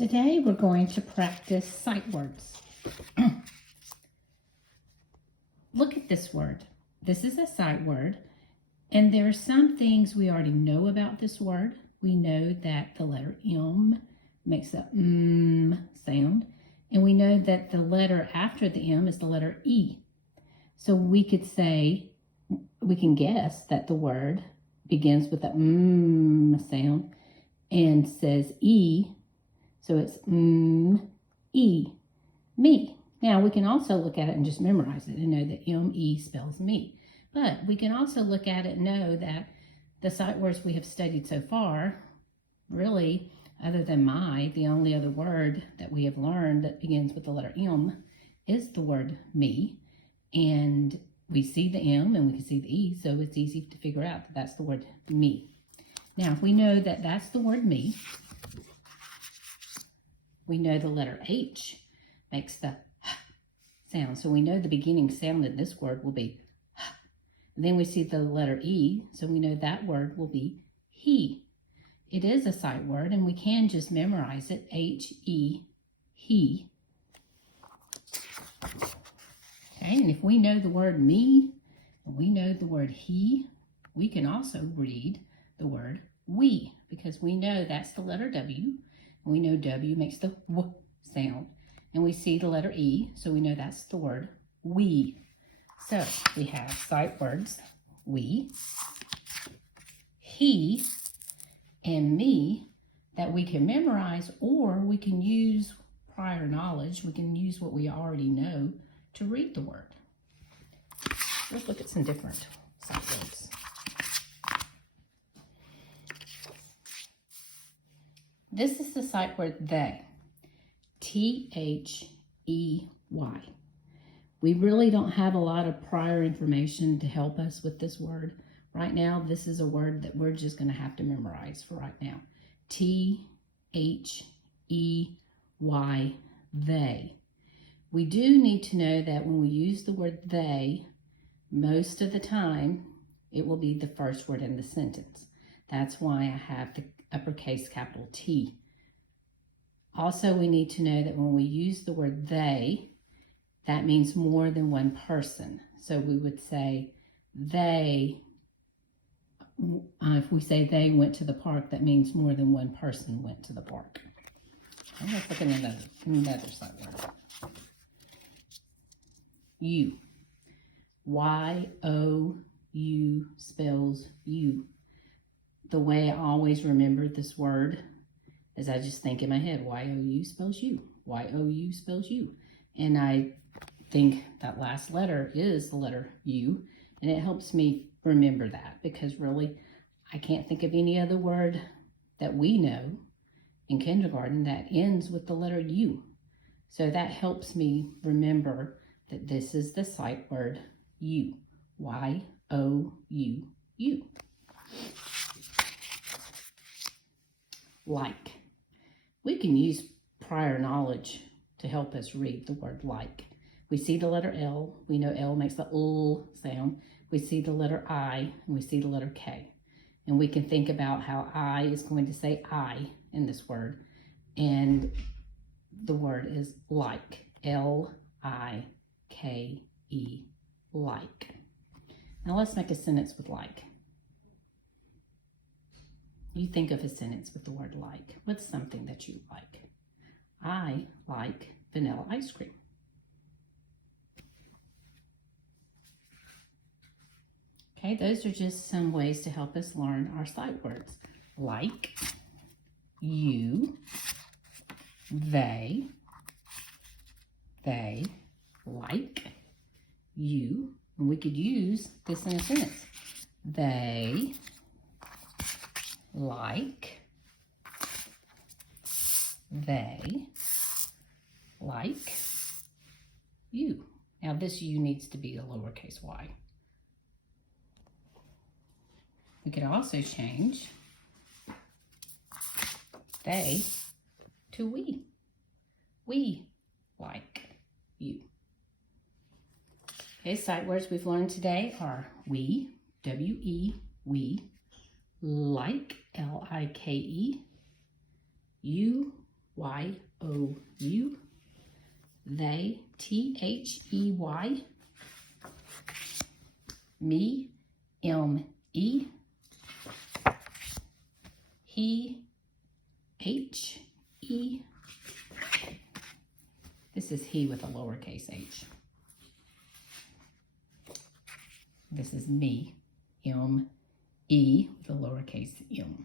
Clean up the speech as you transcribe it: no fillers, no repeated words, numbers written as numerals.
Today we're going to practice sight words. Look at this word. This is a sight word, and there are some things we already know about this word. We know that the letter M makes the sound, and we know that the letter after the M is the letter E. So we could say, we can guess that the word begins with a sound and says E. So it's E, me. Now we can also look at it and just memorize it and know that M-E spells me. But we can also look at it and know that the sight words we have studied so far, really, other than my, the only other word that we have learned that begins with the letter M is the word me. And we see the M and we can see the E, so it's easy to figure out that that's the word me. Now, if we know that that's the word me, we know the letter H makes the sound. So we know the beginning sound in this word will be and then we see the letter E, so we know that word will be he. It is a sight word, and we can just memorize it, H-E, he. Okay, and if we know the word me, and we know the word he, we can also read the word we, because we know that's the letter W, and we know W makes the W sound. And we see the letter E, so we know that's the word we. So we have sight words, we, he, and me, that we can memorize, or we can use prior knowledge. We can use what we already know to read the word. Let's look at some different sight words. This is the sight word they. T-H-E-Y. We really don't have a lot of prior information to help us with this word. Right now, this is a word that we're just going to have to memorize for right now. T-H-E-Y, they. We do need to know that when we use the word they, most of the time, it will be the first word in the sentence. That's why I have the uppercase capital T. Also, we need to know that when we use the word they, that means more than one person. So we would say they, if we say they went to the park, that means more than one person went to the park. Okay, let's look at another sight word. You. Y-O-U spells you. The way I always remember this word is I just think in my head, Y-O-U spells you. Y-O-U spells you. And I think that last letter is the letter U, and it helps me remember that, because really I can't think of any other word that we know in kindergarten that ends with the letter U. So that helps me remember that this is the sight word you. Y-O-U-U. Like. We can use prior knowledge to help us read the word like. We see the letter L. We know L makes the L sound. We see the letter I, and we see the letter K. And we can think about how I is going to say I in this word. And the word is like. L-I-K-E, like. Now let's make a sentence with like. You think of a sentence with the word like. What's something that you like? I like vanilla ice cream. Okay, those are just some ways to help us learn our sight words. Like, you, they, like, you. And we could use this in a sentence. They like, they like you. Now this you needs to be a lowercase y. We could also change they to we. We like you. Okay, sight words we've learned today are we, W-E, we, like, L-I-K-E, you, Y-O-U. They, T-H-E-Y. Me, M-E. He, H-E. This is he with a lowercase h. This is me, M-E with a lowercase m.